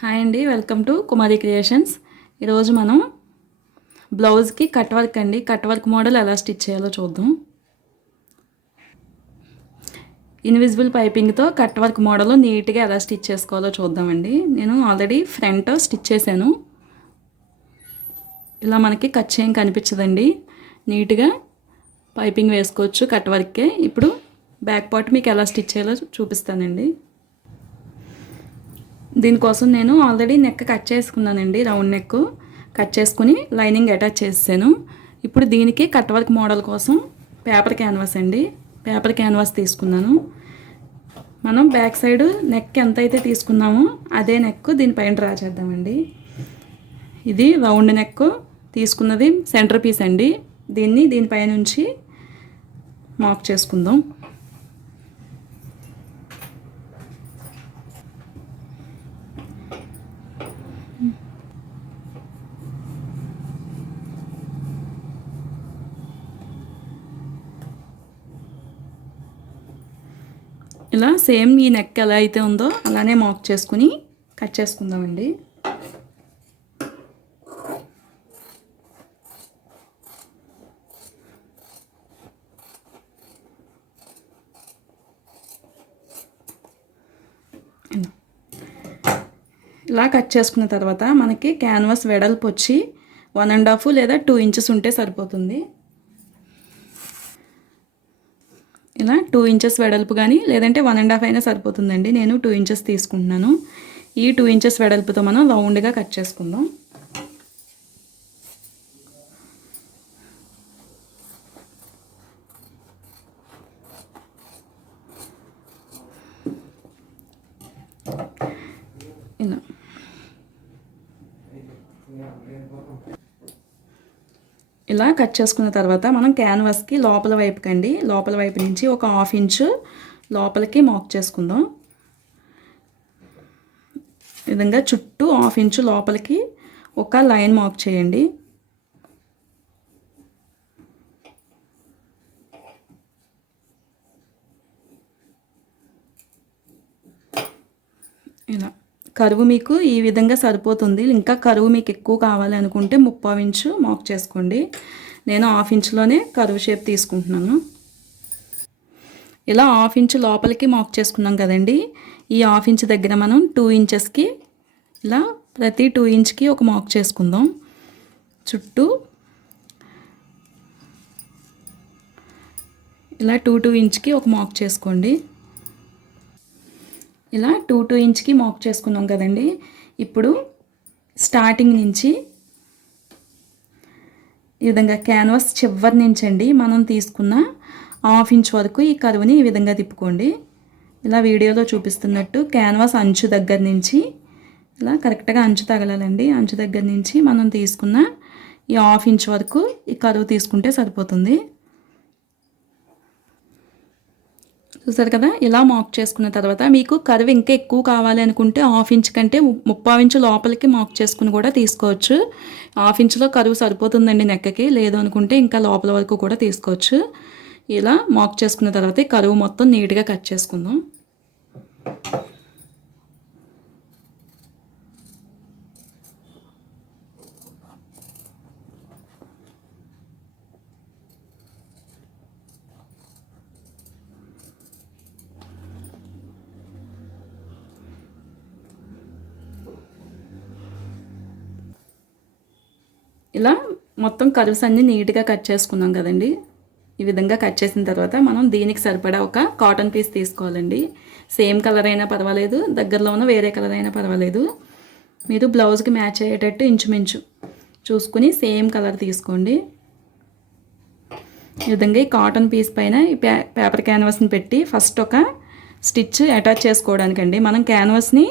Hi అండి, welcome to Kumari creations. ఈరోజు మనం బ్లౌజ్కి కట్ వర్క్ అండి, కట్ వర్క్ మోడల్ ఎలా స్టిచ్ చేయాలో చూద్దాం. ఇన్విజిబుల్ పైపింగ్తో కట్ వర్క్ మోడల్ నీట్గా ఎలా స్టిచ్ చేసుకోవాలో చూద్దామండి. నేను ఆల్రెడీ ఫ్రంట్ స్టిచ్ చేశాను. ఇలా మనకి కట్ చేయం కనిపించదండి, నీట్గా పైపింగ్ వేసుకోవచ్చు కట్ వర్కే. ఇప్పుడు బ్యాక్ పార్ట్ మీకు ఎలా స్టిచ్ చేయాలో చూపిస్తానండి. దీనికోసం నేను ఆల్రెడీ నెక్ కట్ చేసుకున్నానండి, రౌండ్ నెక్ కట్ చేసుకుని లైనింగ్ అటాచ్ చేసాను. ఇప్పుడు దీనికి కట్ వర్క్ మోడల్ కోసం పేపర్ క్యాన్వాస్ అండి, పేపర్ క్యాన్వాస్ తీసుకున్నాను. మనం బ్యాక్ సైడ్ నెక్ ఎంత అయితే తీసుకున్నామో అదే నెక్ దీనిపైన డ్రా చేద్దామండి. ఇది రౌండ్ నెక్ తీసుకున్నది సెంటర్ పీస్ అండి, దీన్ని దీనిపైనుంచి మార్క్ చేసుకుందాం. ఇలా సేమ్ ఈ నెక్ ఎలా అయితే ఉందో అలానే మార్క్ చేసుకుని కట్ చేసుకుందామండి. ఇలా కట్ చేసుకున్న తర్వాత మనకి క్యాన్వాస్ వెడల్పు వచ్చి 1.5 లేదా 2 ఇంచెస్ ఉంటే సరిపోతుంది. ఇలా 2 ఇంచెస్ వెడల్పు కానీ లేదంటే 1.5 అయినా సరిపోతుందండి. నేను 2 ఇంచెస్ తీసుకుంటున్నాను. ఈ 2 ఇంచెస్ వెడల్పుతో మనం రౌండ్గా కట్ చేసుకుందాం. ఇలా ఇలా కట్ చేసుకున్న తర్వాత మనం క్యాన్వాస్కి లోపల వైపు నుంచి ఒక 1/2 ఇంచు లోపలికి మార్క్ చేసుకుందాం. ఈ విధంగా చుట్టూ 1/2 ఇంచు లోపలికి ఒక లైన్ మార్క్ చేయండి. ఇలా కరువు మీకు ఈ విధంగా సరిపోతుంది. ఇంకా కరువు మీకు ఎక్కువ కావాలి అనుకుంటే 3/4 ఇంచు మార్క్ చేసుకోండి. నేను 1/2 ఇంచులోనే కరువు షేప్ తీసుకుంటున్నాను. ఇలా 1/2 ఇంచు లోపలికి మార్క్ చేసుకున్నాం కదండి. ఈ 1/2 ఇంచు దగ్గర మనం 2 ఇంచెస్కి ఇలా ప్రతి 2 ఇంచ్కి ఒక మార్క్ చేసుకుందాం. చుట్టూ ఇలా 2 ఇంచ్కి ఒక మార్క్ చేసుకోండి. ఇలా 2 ఇంచ్కి మార్క్ చేసుకున్నాం కదండి. ఇప్పుడు స్టార్టింగ్ నుంచి ఈ విధంగా క్యాన్వాస్ చివరి నుంచి అండి మనం తీసుకున్న 1/2 ఇంచ్ వరకు ఈ కరువుని ఈ విధంగా తిప్పుకోండి. ఇలా వీడియోలో చూపిస్తున్నట్టు క్యాన్వాస్ అంచు దగ్గర నుంచి ఇలా కరెక్ట్గా అంచు తగలాలండి. అంచు దగ్గర నుంచి మనం తీసుకున్న ఈ 1/2 ఇంచ్ వరకు ఈ కరువు తీసుకుంటే సరిపోతుంది. చూసారు కదా, ఇలా మార్క్ చేసుకున్న తర్వాత మీకు కర్వ్ ఇంకా ఎక్కువ కావాలి అనుకుంటే 1/2 ఇంచ్ కంటే 3/4 ఇంచు లోపలికి మార్క్ చేసుకుని కూడా తీసుకోవచ్చు. 1/2 ఇంచులో కరువు సరిపోతుందండి నెక్కకి, లేదు అనుకుంటే ఇంకా లోపల వరకు కూడా తీసుకోవచ్చు. ఇలా మార్క్ చేసుకున్న తర్వాత ఈ కరువు మొత్తం నీట్గా కట్ చేసుకుందాం. ఇలా మొత్తం కర్వ్స్ అన్నీ నీట్గా కట్ చేసుకున్నాం కదండి. ఈ విధంగా కట్ చేసిన తర్వాత మనం దీనికి సరిపడా ఒక కాటన్ పీస్ తీసుకోవాలండి. సేమ్ కలర్ అయినా పర్వాలేదు, దగ్గరలో ఉన్న వేరే కలర్ అయినా పర్వాలేదు. మీరు బ్లౌజ్కి మ్యాచ్ అయ్యేటట్టు ఇంచుమించు చూసుకుని సేమ్ కలర్ తీసుకోండి. ఈ విధంగా ఈ కాటన్ పీస్ పైన ఈ పేపర్ క్యాన్వాస్ని పెట్టి ఫస్ట్ ఒక స్టిచ్ అటాచ్ చేసుకోవడానికండి, మనం క్యాన్వాస్ని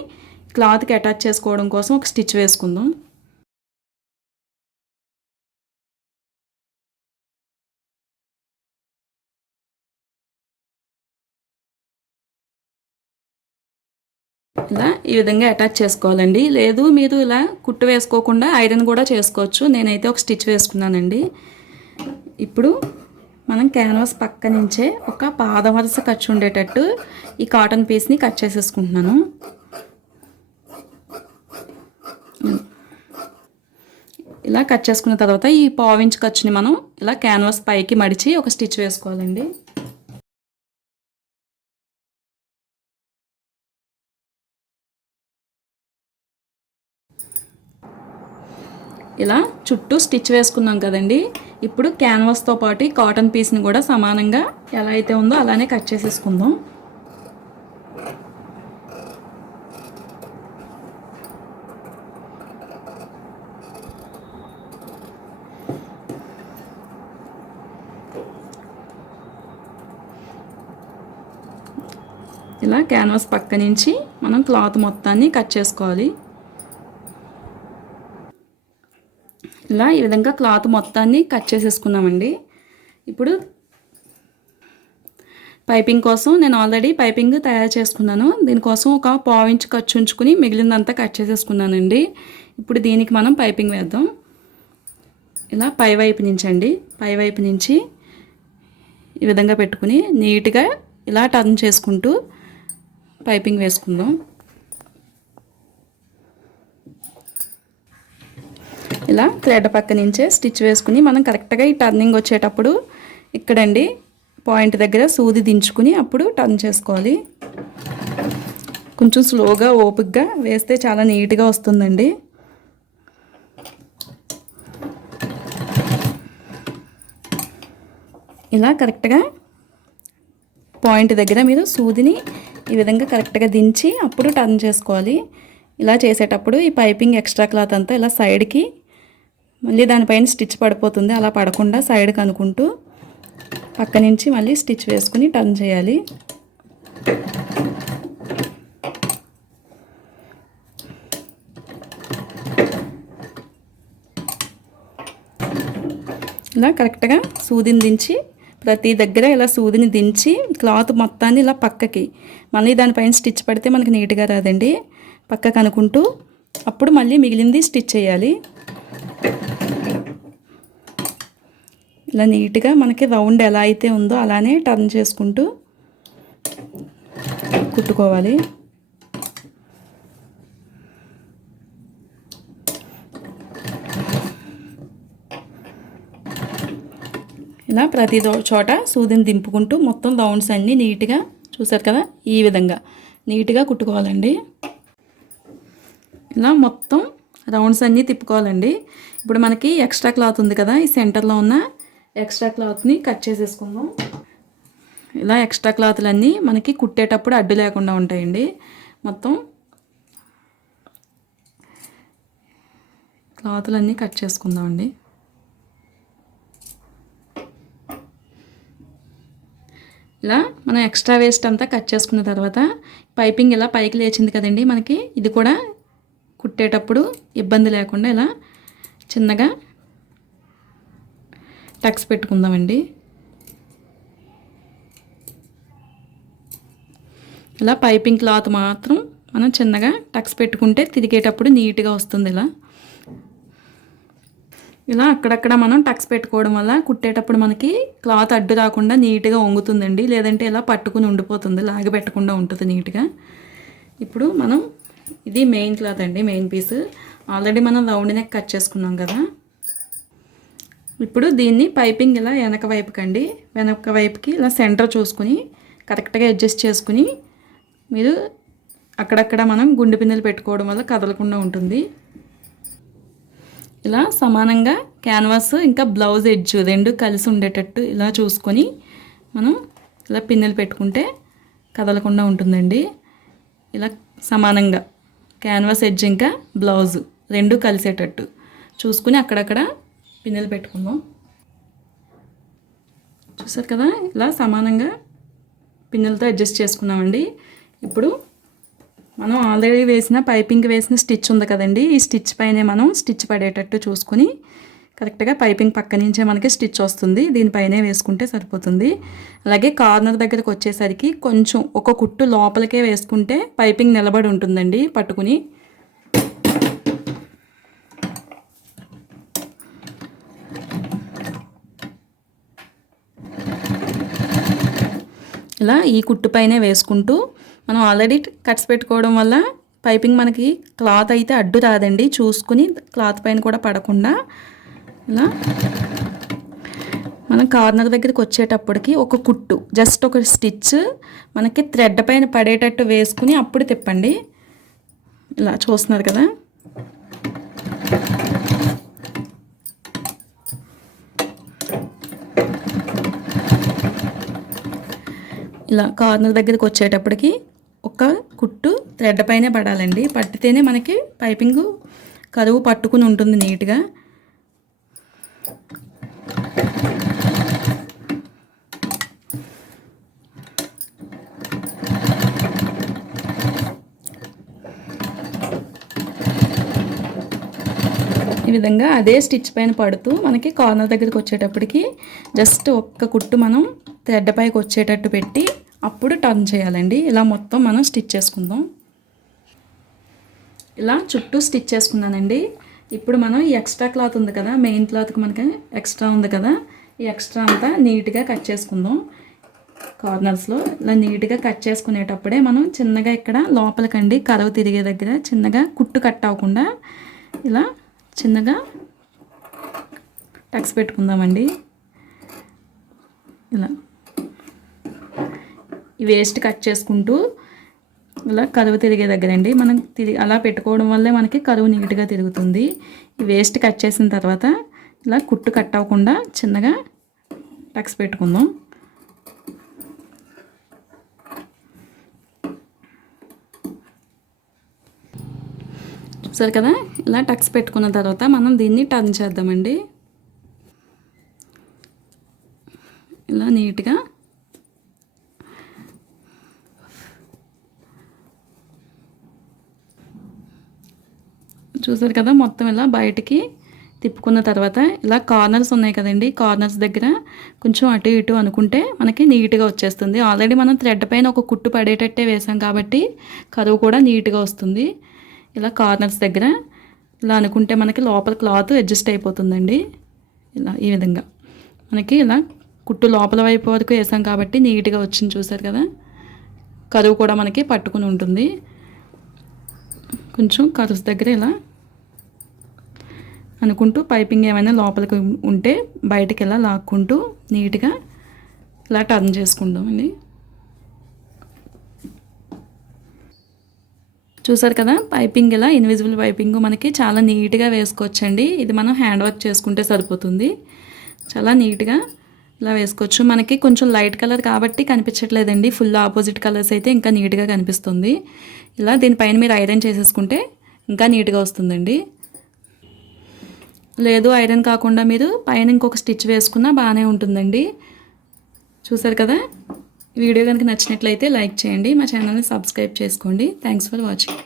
క్లాత్కి అటాచ్ చేసుకోవడం కోసం ఒక స్టిచ్ వేసుకుందాం. ఇలా ఈ విధంగా అటాచ్ చేసుకోవాలండి. లేదు మీరు ఇలా కుట్టు వేసుకోకుండా ఐరన్ కూడా చేసుకోవచ్చు. నేనైతే ఒక స్టిచ్ వేసుకున్నానండి. ఇప్పుడు మనం క్యాన్వాస్ పక్క నుంచే ఒక పాదం వరుస ఖర్చు ఉండేటట్టు ఈ కాటన్ పీస్ని కట్ చేసేసుకుంటున్నాను. ఇలా కట్ చేసుకున్న తర్వాత ఈ పావించి ఖర్చుని మనం ఇలా క్యాన్వాస్ పైకి మడిచి ఒక స్టిచ్ వేసుకోవాలండి. ఇలా చుట్టూ స్టిచ్ వేసుకున్నాం కదండి. ఇప్పుడు క్యాన్వాస్తో పాటు కాటన్ పీస్ని కూడా సమానంగా ఎలా అయితే ఉందో అలానే కట్ చేసేసుకుందాం. ఇలా క్యాన్వాస్ పక్క నుంచి మనం క్లాత్ మొత్తాన్ని కట్ చేసుకోవాలి. ఇలా ఈ విధంగా క్లాత్ మొత్తాన్ని కట్ చేసేసుకున్నామండి. ఇప్పుడు పైపింగ్ కోసం నేను ఆల్రెడీ పైపింగ్ తయారు చేసుకున్నాను. దీనికోసం ఒక పావించి ఖర్చు ఉంచుకుని మిగిలిందంతా కట్ చేసేసుకున్నానండి. ఇప్పుడు దీనికి మనం పైపింగ్ వేద్దాం. ఇలా పైవైపు నుంచి ఈ విధంగా పెట్టుకుని నీట్గా ఇలా టర్న్ చేసుకుంటూ పైపింగ్ వేసుకుందాం. ఇలా థ్రెడ్ పక్క నుంచే స్టిచ్ వేసుకుని మనం కరెక్ట్గా ఈ టర్నింగ్ వచ్చేటప్పుడు ఇక్కడండి పాయింట్ దగ్గర సూది దించుకుని అప్పుడు టర్న్ చేసుకోవాలి. కొంచెం స్లోగా ఓపికగా వేస్తే చాలా నీట్గా వస్తుందండి. ఇలా కరెక్ట్గా పాయింట్ దగ్గర మీరు సూదిని ఈ విధంగా కరెక్ట్గా దించి అప్పుడు టర్న్ చేసుకోవాలి. ఇలా చేసేటప్పుడు ఈ పైపింగ్ ఎక్స్ట్రా క్లాత్ అంతా ఇలా సైడ్కి మళ్ళీ దానిపైన స్టిచ్ పడిపోతుంది. అలా పడకుండా సైడ్కి అనుకుంటూ పక్క నుంచి మళ్ళీ స్టిచ్ వేసుకుని టర్న్ చేయాలి. ఇలా కరెక్ట్గా సూదిని దించి ప్రతి దగ్గర ఇలా సూదిని దించి క్లాత్ మొత్తాన్ని ఇలా పక్కకి మళ్ళీ దానిపైన స్టిచ్ పడితే మనకి నీట్గా రాదండి. పక్కకు అనుకుంటూ అప్పుడు మళ్ళీ మిగిలింది స్టిచ్ చేయాలి. ఇలా నీట్గా మనకి రౌండ్ ఎలా అయితే ఉందో అలానే టర్న్ చేసుకుంటూ కుట్టుకోవాలి. ఇలా ప్రతి చోట సూదిని దింపుకుంటూ మొత్తం రౌండ్స్ అన్నీ నీట్గా చూసారు కదా, ఈ విధంగా నీట్గా కుట్టుకోవాలండి. ఇలా మొత్తం రౌండ్స్ అన్నీ తిప్పుకోవాలండి. ఇప్పుడు మనకి ఎక్స్ట్రా క్లాత్ ఉంది కదా, ఈ సెంటర్లో ఉన్న ఎక్స్ట్రా క్లాత్ని కట్ చేసేసుకుందాం. ఇలా ఎక్స్ట్రా క్లాత్లన్నీ మనకి కుట్టేటప్పుడు అడ్డు లేకుండా ఉంటాయండి. మొత్తం క్లాత్లన్నీ కట్ చేసుకుందామండి. ఇలా మనం ఎక్స్ట్రా వేస్ట్ అంతా కట్ చేసుకున్న తర్వాత పైపింగ్ ఇలా పైకి లేచింది కదండి, మనకి ఇది కూడా కుట్టేటప్పుడు ఇబ్బంది లేకుండా ఇలా చిన్నగా టక్స్ పెట్టుకుందామండి. ఇలా పైపింగ్ క్లాత్ మాత్రం మనం చిన్నగా టక్స్ పెట్టుకుంటే తిరిగేటప్పుడు నీట్గా వస్తుంది. ఇలా అక్కడక్కడ మనం టక్స్ పెట్టుకోవడం వల్ల కుట్టేటప్పుడు మనకి క్లాత్ అడ్డు రాకుండా నీట్గా వంగుతుందండి. లేదంటే ఇలా పట్టుకుని ఉండిపోతుంది, లాగి పెట్టకుండా ఉంటుంది నీట్గా. ఇప్పుడు మనం ఇది మెయిన్ క్లాత్ అండి, మెయిన్ పీస్. ఆల్రెడీ మనం రౌండ్ నెక్ కట్ చేసుకున్నాం కదా. ఇప్పుడు దీన్ని పైపింగ్ ఇలా వెనక వైపుకి ఇలా సెంటర్ చూసుకుని కరెక్ట్గా అడ్జస్ట్ చేసుకుని మీరు అక్కడక్కడ మనం గుండె పిన్నెలు పెట్టుకోవడం వల్ల కదలకుండా ఉంటుంది. ఇలా సమానంగా క్యాన్వాస్ ఇంకా బ్లౌజ్ ఎడ్జ్ రెండు కలిసి ఉండేటట్టు ఇలా చూసుకొని మనం ఇలా పిన్నెలు పెట్టుకుంటే కదలకుండా ఉంటుందండి. ఇలా సమానంగా క్యాన్వాస్ ఎడ్జ్ ఇంకా బ్లౌజ్ రెండు కలిసేటట్టు చూసుకుని అక్కడక్కడ పిన్నెలు పెట్టుకుందాం. చూసారు కదా, ఇలా సమానంగా పిన్నెలతో అడ్జస్ట్ చేసుకున్నామండి. ఇప్పుడు మనం ఆల్రెడీ పైపింగ్ వేసిన స్టిచ్ ఉంది కదండి, ఈ స్టిచ్ పైనే మనం స్టిచ్ పడేటట్టు చూసుకుని కరెక్ట్గా పైపింగ్ పక్క నుంచే మనకి స్టిచ్ వస్తుంది, దీనిపైనే వేసుకుంటే సరిపోతుంది. అలాగే కార్నర్ దగ్గరకు వచ్చేసరికి కొంచెం ఒక కుట్టు లోపలికే వేసుకుంటే పైపింగ్ నిలబడి ఉంటుందండి పట్టుకుని. ఇలా ఈ కుట్టు పైనే వేసుకుంటూ మనం ఆల్రెడీ కట్స్ పెట్టుకోవడం వల్ల పైపింగ్ మనకి క్లాత్ అయితే అడ్డు రాదండి, చూసుకుని క్లాత్ పైన కూడా పడకుండా ఇలా మనం కార్నర్ దగ్గరికి వచ్చేటప్పటికి ఒక కుట్టు, జస్ట్ ఒక స్టిచ్ మనకి థ్రెడ్ పైన పడేటట్టు వేసుకుని అప్పుడు తిప్పండి. ఇలా చూస్తున్నారు కదా. ఇలా కార్నర్ దగ్గరికి వచ్చేటప్పటికి ఒక కుట్టు థ్రెడ్ పైనే పడాలండి, పట్టితేనే మనకి పైపింగ్ కరువు పట్టుకుని ఉంటుంది నీట్గా. ఈ విధంగా అదే స్టిచ్ పైన పడుతూ మనకి కార్నర్ దగ్గరికి వచ్చేటప్పటికి జస్ట్ ఒక్క కుట్టు మనం థ్రెడ్ పైకి వచ్చేటట్టు పెట్టి అప్పుడు టర్న్ చేయాలండి. ఇలా మొత్తం మనం స్టిచ్ చేసుకుందాం. ఇలా చుట్టూ స్టిచ్ చేసుకున్నానండి. ఇప్పుడు మనం ఈ ఎక్స్ట్రా క్లాత్ ఉంది కదా, మెయిన్ క్లాత్కి మనకి ఎక్స్ట్రా ఉంది కదా, ఈ ఎక్స్ట్రా అంతా నీట్గా కట్ చేసుకుందాం. కార్నర్స్లో ఇలా నీట్గా కట్ చేసుకునేటప్పుడే మనం చిన్నగా ఇక్కడ లోపలికండి కరువు తిరిగే దగ్గర చిన్నగా కుట్టు కట్ అవ్వకుండా ఇలా చిన్నగా టక్స్ పెట్టుకుందామండి. ఇలా ఈ వేస్ట్ కట్ చేసుకుంటూ ఇలా కరువు తిరిగే దగ్గర అండి మనం అలా పెట్టుకోవడం వల్లే మనకి కరువు నీట్గా తిరుగుతుంది. ఈ వేస్ట్ కట్ చేసిన తర్వాత ఇలా కుట్టు కట్ అవ్వకుండా చిన్నగా టక్స్ పెట్టుకుందాం. చూసారు కదా, ఇలా టక్స్ పెట్టుకున్న తర్వాత మనం దీన్ని టర్న్ చేద్దామండి. ఇలా నీట్గా చూసారు కదా, మొత్తం ఇలా బయటికి తిప్పుకున్న తర్వాత ఇలా కార్నర్స్ ఉన్నాయి కదండి, కార్నర్స్ దగ్గర కొంచెం అటు ఇటు అనుకుంటే మనకి నీట్గా వచ్చేస్తుంది. ఆల్రెడీ మనం థ్రెడ్ పైన ఒక కుట్టు పడేటట్టే వేసాం కాబట్టి కరువు కూడా నీట్గా వస్తుంది. ఇలా కార్నర్స్ దగ్గర ఇలా అనుకుంటే మనకి లోపల క్లాత్ అడ్జస్ట్ అయిపోతుందండి. ఇలా ఈ విధంగా మనకి ఇలా కుట్టు లోపల వైపు వరకు వేసాం కాబట్టి నీట్గా వచ్చింది. చూసారు కదా, కరువు కూడా మనకి పట్టుకుని ఉంటుంది. కొంచెం కరువు దగ్గర ఇలా అనుకుంటూ పైపింగ్ ఏమైనా లోపలికి ఉంటే బయటికి ఇలా లాక్కుంటూ నీట్గా ఇలా టర్న్ చేసుకుంటామండి. చూసారు కదా, పైపింగ్ ఇలా ఇన్విజిబుల్ పైపింగ్ మనకి చాలా నీట్గా వేసుకోవచ్చండి. ఇది మనం హ్యాండ్ వర్క్ చేసుకుంటే సరిపోతుంది. చాలా నీట్గా ఇలా వేసుకోవచ్చు. మనకి కొంచెం లైట్ కలర్ కాబట్టి కనిపించట్లేదండి, ఫుల్ ఆపోజిట్ కలర్స్ అయితే ఇంకా నీట్గా కనిపిస్తుంది. ఇలా దీనిపైన మీరు ఐరన్ చేసేసుకుంటే ఇంకా నీట్గా వస్తుందండి. లేదు ఐరన్ కాకుండా మీరు పైన ఇంకొక స్టిచ్ వేసుకున్నా బాగానే ఉంటుందండి. చూసారు కదా, వీడియో కనుక నచ్చినట్లయితే లైక్ చేయండి, మా ఛానల్ని సబ్స్క్రైబ్ చేసుకోండి. Thanks for watching.